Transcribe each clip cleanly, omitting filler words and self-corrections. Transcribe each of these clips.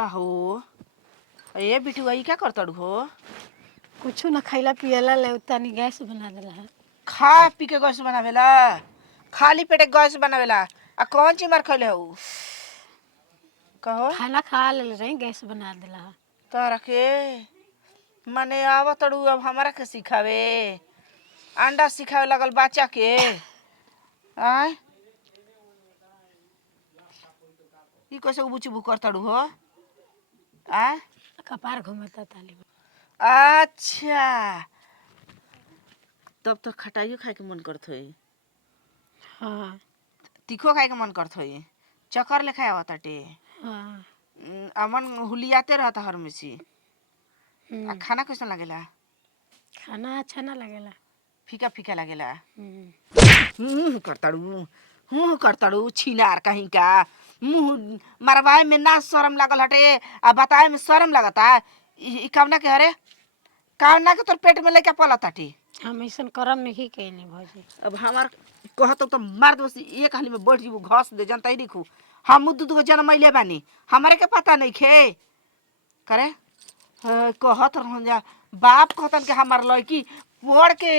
कहो ए बिटुआ ई क्या करतड़ू हो? कुछ न खैला पियला ले तनी गैस बना देला है। खा पी के गैस बनावेला? खाली पेटे गैस बनावेला? आ कौन चीज मार खैले हो? कहो खाना खा ले रही गैस बना देला है। तारा के माने आवतड़ू अब हमारा के सिखावे? अंडा सिखावे लगल बच्चा के? आय ई कैसे बुचबू करतड़ू हो? आ कपार घूमता ताली। अच्छा तब तो खटाइयो खाए के मन करत होई। हाँ तीखो खाए के मन करत होई। चक्कर ले खाए आवताटे। हाँ। अमन हुलियाते रहता हर मिसी। आ खाना कैसा लगेला? खाना अच्छा ना लगेला। फीका फीका लगेला। हम्म। करताड़ू छिनार कहीं का। मुंह मरवाए में ना शर्म लागल हटे आ बताए में शर्म लगता। ई कवना के हरे? कवना के तोर पेट में लेके पलत हटी? हम ऐसा करम नहीं कहनी भौजी। अब हमार कहत तो मार दो एक हाली में बैठ जीबू घस दे जनता ही देखू। हम दूध को जन्मैले बानी हमारे के पता नहीं खे करे। कहत रहन जा बाप कहतन के हमार लड़की पढ़ के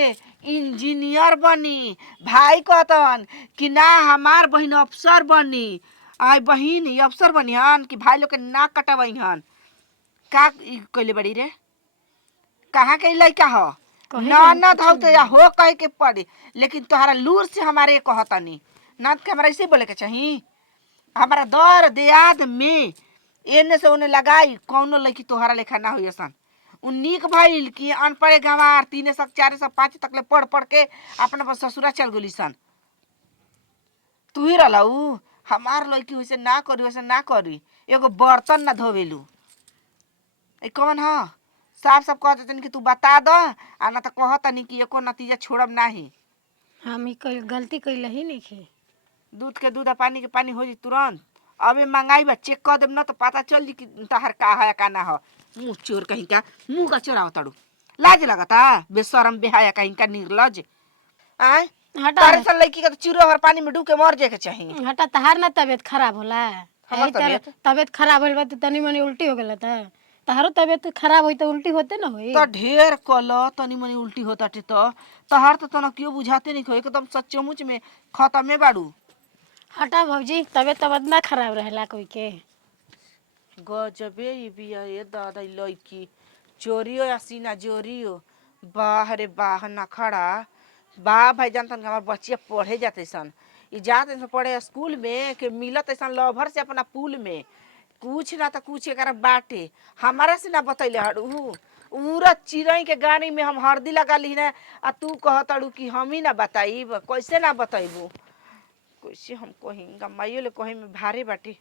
इंजीनियर बनी। भाई कहतन कि ना हमार बहिन अफसर बनी। आई बहिन अफसर बनी हन कि भाई लोग के नाक कटवई हन। का कैले बड़ी रे? कहाँ के लड़का हो? ननद हो तो या हो कह के पड़ी लेकिन तोहरा लूर से हमारे कहतनी ननद के हमारा ऐसे बोले के चाहिए। हमारा दर दियाद में एने से ओने लगाई कौनो लड़की तोहरा लेखा ना हुई सन। उन्नीक भइल कि अनपढ़े गंवार 3 से 4 से 5 तक ले पढ़ पढ़ के अपना ससुरा चल गई सन। तू ही रहलू हमार लड़की वैसे ना करी वैसे ना करी। एगो बर्तन ना धोवेलू। ए कौन ह? साफ साफ कह देतनी कि तू बता दो आ ना तो कहतनी कि एको नतीजा छोड़ब नाही। हम ही कोई गलती कैले ही नहीं खे। दूध के दूध आ पानी के पानी हो जी तुरंत। अबे मंगाई बा चेक कर देब ना तो पता चल जी कि तहर का है का ना हो। मुँह चोर कहीं का मुँह का चोराव तड़ू। लाज लगता बेशरम बेहाया कहीं का निर्लज। आय हटा तारे सन लड़की का तो चूरो भर पानी में डूब के मर जाए के चाहिए। हटा तहार ना तबीयत खराब होला। हमार तबीयत खराब होल बा तो तनी मनी उल्टी हो गेला था। तहारो तबीयत खराब होई तो उल्टी होते ना होई। तो ढेर कल तनी मनी उल्टी होता टे तो तहार तो तना क्यों बुझाते नहीं खो एकदम सच्चमुच में खत्मे बाड़ू। हटा भौजी तबीयत ना खराब रहेला कोई के। गजबे ई बिया ए दादा लड़की चोरियो या सीना जोरियो। बाह रे बाह नखड़ा। बा भाई जानतन हमार बच्चिया पढ़े जाते सन। ई जाते सन पढ़े स्कूल में के मिलत सन लभर से अपना पुल में। कुछ ना तो कुछ एकरा बाटे हमारा से ना बतैले हड़ू। उरा चिड़ई के गाड़ी में हम हरदी लगा ली ना आ तू कहतड़ू कि हम ही ना बताइब। कैसे ना बताइबू? कैसे हम कहीं गमाइयो ले कहीं में भारे बाटे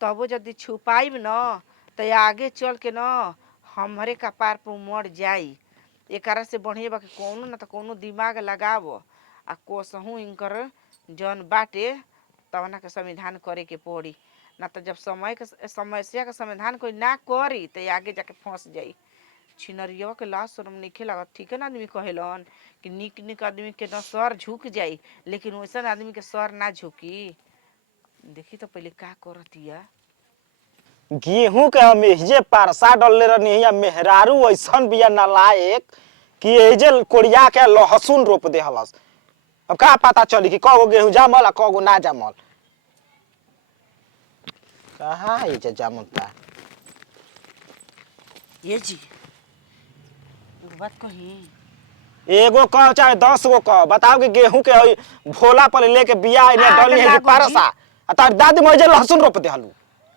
तबो यदि छुपाइब न तो आगे चल के न हमरे कपार पर मर जाई। एकरा से बढ़िया बा कि कौनो ना तो कौनो दिमाग लगाव आ कोसहू इनकर जन बाटे तवना के संविधान करे के पड़ी। ना तो जब समस्या के समाधान कोई ना करी तो आगे जाके फंस जाई। छिनरिया के लाज शरम नइखे लागत। ठीक है ना आदमी कहेलन कि निक निक आदमी के न सर झुक जाई लेकिन वैसन आदमी के सर ना झुकी। देखी तो पहले का करतिया। गेहूं के हम एजे पारसा डलले रहनी या मेहरारू ऐसन बिया नालायक कि एजे कोड़िया के लहसुन रोप दे हलस। अब का पता चली कि कगो गेहूं जामल आ कगो ना जामल। कहाँ एजे जामता? ये जी बात कही एगो कह चाहे 10 गो कह बताओ कि गेहूं के भोला पर लेके बिया ने डली है कि पारसा आ तार दादी मजे लहसुन रोप दे हलू।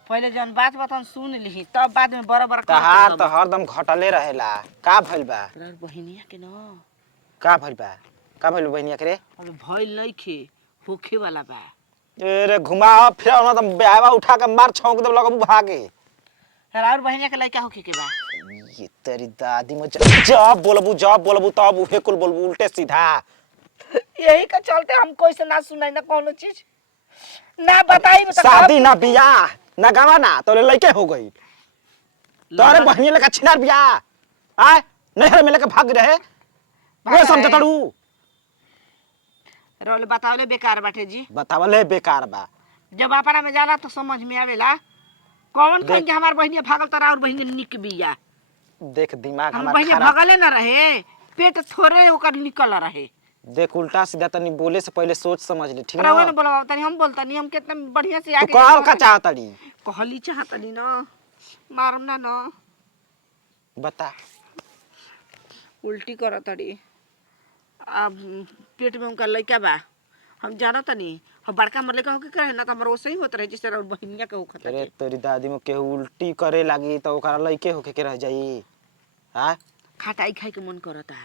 पहले जन बात बतान सुन ली तब बाद में बराबर तहार तो हरदम घटले रहेला। का भइल बा? बहिनिया के न का भइल बा? का भइल बहिनिया के रे? अब भइल नहीं खे होखे वाला बा। रे घुमा फिर ना तो बेहवा उठा के मार छौंक दे लगबू भागे। और बहिनिया के लइका होखे के बा। ये तेरी दादी में जब बोलबू तब उहे कुल बोलबू उल्टे सीधा। यही का चलते हम कोई से ना सुनाई ना कोनो चीज ना बताई तो शादी ना बियाह ना गवा ना तो लइके हो गई। तोरे बहिनी लेके छिनार बियाह आय नहर में लेके भाग रहे वो समझ तड़ू। रोल बतावले बेकार बाटे जी। बतावले बेकार बा। जब अपना में जाला तो समझ में आवेला। कौन कहीं के हमार बहिनी भागल तरा और बहिनी निक बिया। देख दिमाग हम हमार बहिनी खराब। भगले न रहे, पेट थोड़े ओकर निकल रहे। देख उल्टा सीधा तनी बोले से पहले सोच समझ ले, ठीक रहुआ ना? न बोलवा तनी हम बोलतनी हम कितना बढ़िया से तू आके कहल का चाहतड़ी कहली चाहतनी न मारम ना न बता। उल्टी करतड़ी। अब पेट में उनका लइका बा, हम जानतनी हम बड़का मर लइका होके कहे ना त हमर ओसे ही होत रहे जैसे और बहिनिया के होखत अरे रहे। तेरी दादी में केहू उल्टी करे लगी तो ओकरा लइके होके के रह जाई। हां खटाई खाए के मन करता,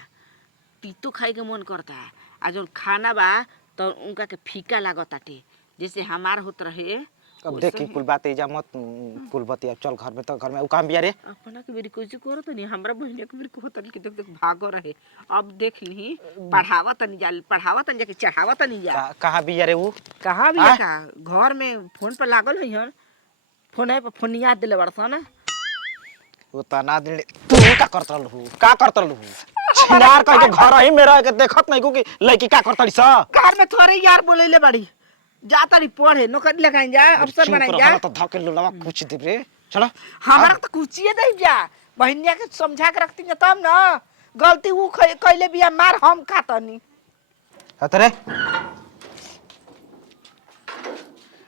तीतो खाए के मन करता, आ जौन खाना बा तो उनका के फीका लागताटे जैसे हमार होत रहे। अब देखी कुल बात एजा मत कुल बती। अब चल घर में, तो घर में उ काम बिया रे। अपना के बेरी कोई करत नहीं, हमरा बहिनी के बेरी कहतन कि देख देख भागो रहे। अब देख ली पढ़ावत नहीं जा, पढ़ावत नहीं जाके चढ़ावत नहीं जा। कहां बिया रे उ? कहाँ भी का घर में फोन पर लागल है हन, फोन है पर फोन याद दिले बड़सन। वो तना दिन तू का करत रहलू? का करत रहलू? छिनार कह के घर ही में रह के देखत नहीं को कि लड़की का करतड़ी स। घर में थोड़े यार बोलेले बड़ी जाता रही पढ़े, नौकरी लगाई जा, अफसर बनाई जा। तो धके लुलवा कुछ दे रे। चलो हमारा तो कुचिए दे जा, बहनिया के समझा के रखती है तब ना। गलती वो कैले बिया मार हम खातनी। हतरे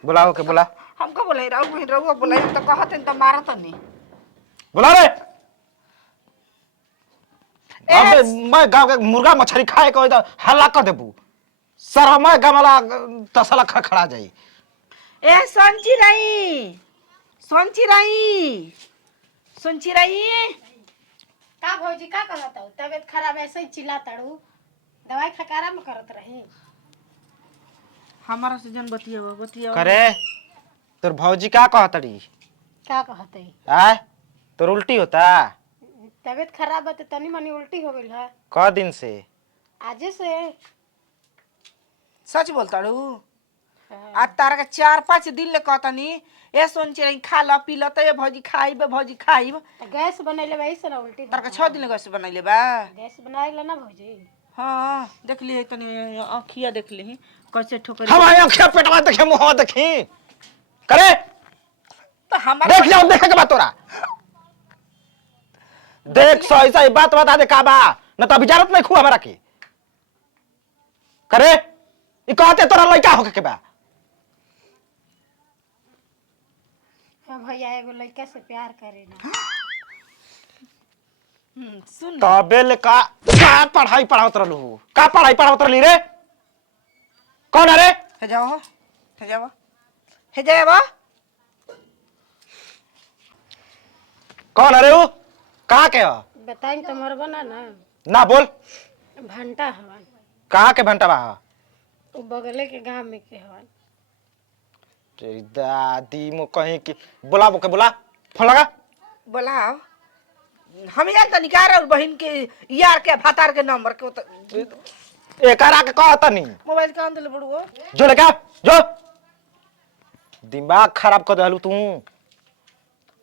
बुलाओ के बुला। हमको बोले रहू बहन रहू बोले तो कहते तो मारतनी। बुला रे। अबे मैं गांव के मुर्गा मछली खाए को इधर हल्ला कर देबू। सर मैं गमला तसला खड़ा जाई। ए सोनची रही, सोनची रही, सोनची रही। का भौजी का कहत हो? तबीयत खराब ऐसे ही चिल्लाताड़ू, दवाई खकारा में करत रही। हमारा से जन बतिया बतिया करे तोर भौजी का कहतड़ी? का कहत है? आय तोर उल्टी होता? तबीयत खराब है तो तनी मनी उल्टी हो गई है। क दिन से? आजे से। सच बोलता रू? आज तारा के 4-5 दिन ले कहतनी ए सोनची रही खा ल पी ल, तो भौजी खाइब भौजी खाइब। तो गैस बनैले वही से ना उल्टी। तारा के 6 दिन ले गैस बनैले बा। गैस बनाइले ना भौजी। हाँ देख ली तनी आँखिया देख ली कैसे ठोकर। हमारे आँखिया पेटवा देखे मुंहवा देखी करे। तो हमारा देख जाओ देखे के बात तोरा। देख सही सही बात बता दे का बा, न तो विचारत नहीं खु हमरा के। करे ई कहते तोरा लइका होके के बा। हाँ भैया एगो लड़का से प्यार करे ना। सुन तबे ले का पढ़ाई पढ़ावत रहलू? का पढ़ाई पढ़ावत रहली रे? कौन है रे? हे जाओ हे जाओ हे जाओ। कौन है रे वो? कहाँ के हो? बताई तो मरबो ना ना। ना बोल। भंटा हवन। कहाँ के भंटा बा? वो बगले के गांव में के हवन। तेरी दादी मो कहीं की बुला के बुला। फोन लगा। बोलाओ हम जानता निकार और बहन के यार के भातार के नंबर के एकरा के कहता नहीं। मोबाइल कान दिले बड़ुओ जो लेके आ, जो दिमाग खराब कर देलू तू।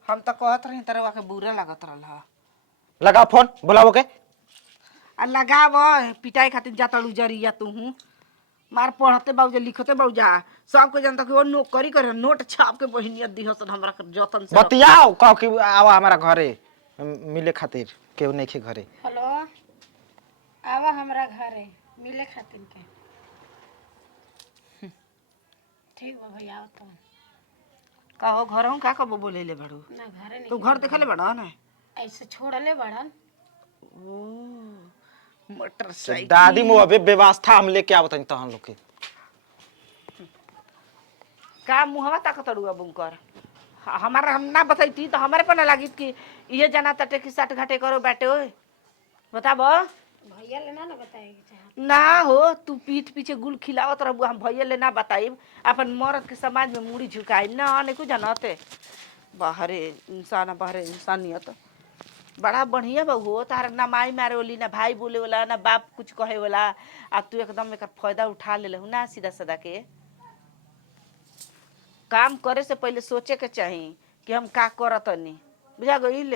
हम तो कहत रही तरवा के बुरा लागत रहल। लगा फोन बुलाओ के। आ लगाव पिटाई खातिर जातड़ू जरिया तू मार पढ़ते बाबूजा लिखते बाबूजा सबको जानता कि वो नौकरी करे नोट छाप के बहनिया दिहस हमरा के जतन से बतियाओ कह कि आवा हमारा घरे मिले खातिर केहू नहीं के घरे। हेलो आवा हमरा घरे मिले खातिर के। ठीक बा भैया आओ तो। कहो घर हूं का कब बोले ले बड़ू ना घरे नहीं। तू घर देखले बड़ा ना ऐसे छोड़ले बड़न। ओ मोटरसाइकिल दादी मो अबे व्यवस्था हम लेके आवत हन तहन लोग के। का मुहवा ताकतड़ू अब उनकर हमारा हम ना बताई तो हमारे पर ना लागी कि ये जाना तटे कि 60 घाटे करो बैठे ओए बताबो। भैया ले ना बताएगी चाह। ना हो तू पीठ पीछे गुल खिलावत रहबू हम भैया ले ना बताइब अपन मर्द के समाज में मुड़ी झुकाई ना नहीं कुछ जानते। बाहरे इंसानियत बड़ा बढ़िया बा हो तार ना माई मारे वाली ना भाई बोले वाला ना बाप कुछ कहे वाला आ तू एकदम एकर फायदा उठा ले ना सीधा साधा के। काम करे से पहले सोचे के चाही कि हम का करतनी बुझा गइल।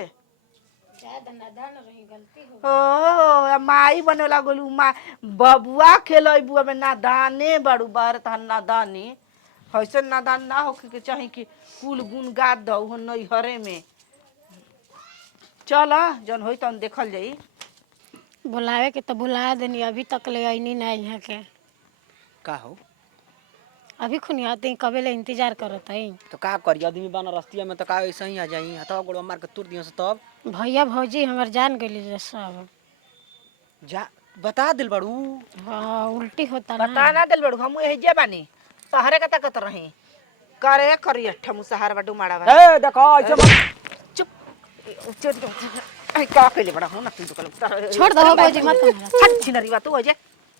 ज्यादा नादान रही गलती हो। ओ माई बने लागलू माँ बबुआ खेलबू में नादाने बड़ू बार तहन नादानी ऐसे नादान ना होके के चाही कि कुल गुण गा दो हो नैहरे में। चल जन होई तन देखल जाई। बुलावे के तो बुला देनी, अभी तक ले आईनी ना यहाँ के। का हो अभी खुनियाते कबे ले इंतजार करत है। तो का करी आदमी बना रस्तिया में तो का ऐसा ही आ जाई हथवा गोड़वा मार के तुर दियो से तब भैया भौजी हमर जान गली सब। जा बता दिल बड़ू। हाँ उल्टी होता ना। बता ना दिल बड़ू हम एजे बानी तहरे का तकत रही करे करी अठा मुसहार बडू माड़ा बा। ए देखो ऐसे मत चुप चुप आई का पहले बड़ा हो ना तू तो छोड़ दो भौजी मत मारा। हट छिनरी बा तू हो जे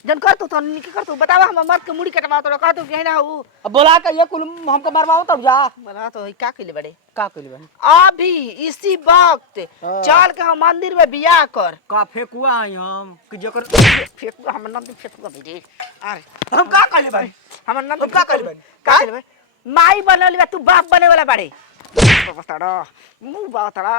जन कर तू तो निकी कर तू बतावा हम मर्द के मुड़ी कटवा तो कह तू के ना हो। अब बोला के ये कुल हमको मरवाओ तब जा। बना तो का कइले बड़े का कइले बनी अभी इसी वक्त चल के हम मंदिर में बियाह कर। का फेकुआ आई हम कि जकर फेंकू हम नंदी फेंकू बेटे अरे हम का कइले बनी हम नंदी हम का कइले बनी का कइले माई बनल बा तू बाप बने वाला बाड़े बताड़ा मुंह बताड़ा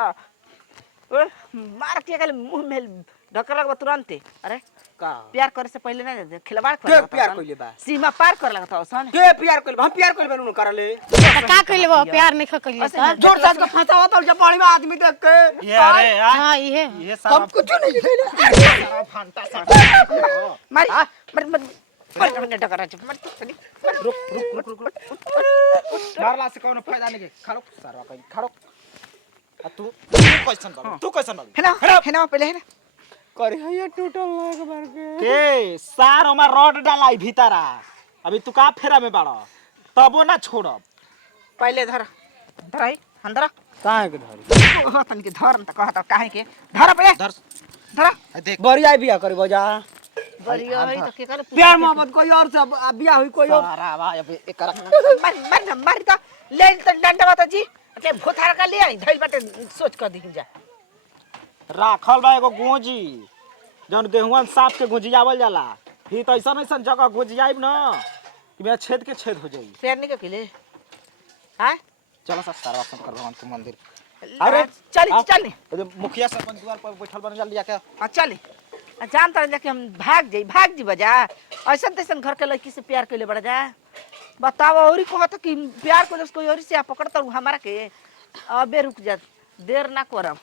मार के गल मुंह में ढकर लगा तुरंत। अरे का प्यार करे से पहले ना खिलवाड़ कर के प्यार कइले बा सीमा पार कर लगता सन के प्यार कइले हम प्यार कइले बनी करले का कइले वो प्यार नहीं कइले सा। जोर साज के फंसावा तब जब पानी में आदमी देख के ये अरे यार हां ये ये सारा हम कुछ नहीं कइले फंटा सा मारी मत मत मत ढकर रुक रुक रुक रुक मारला से कोनो फायदा नहीं के खड़ो सारा कहीं खड़ो आ तू कैसन कर तू कैसन कर है ना पहले है ना करे है टूटल लग बार के के सार हमार रड डालाई भीतरा अभी तू का फेरा में बाड़ा तबो ना छोड़ब। पहले धर धराई अंदर काहे के धरी ओ तन के धर त कहत काहे के धर पहले धर धर देख बरिया बिया करी बजा बरिया है त के कर प्यार मोहब्बत कोई और से बिया हुई कोई और सारा बा अब एकरा मार त ले त डंडा बता जी के भोथार का ले आई धइल बाटे सोच कर दी जा राखल बा एगो गोजी जौन गेहुआ सांप के गुजियावल जाला ही तो ऐसा ऐसा जगह गुजियाइब ना कि मेरा छेद के छेद हो जाई। शेर नहीं के किले हां चलो सब सारा दर्शन कर भगवान के मंदिर। अरे चल मुखिया सरपंच द्वार पर बैठल बन जा लिया के चल जानता रह कि हम भाग जी बजा ऐसा तैसन घर के लड़की से प्यार कैले बड़ा जा बताओ और कहत कि प्यार को कोई और से पकड़ता हमारा के अबे रुक जा देर ना करम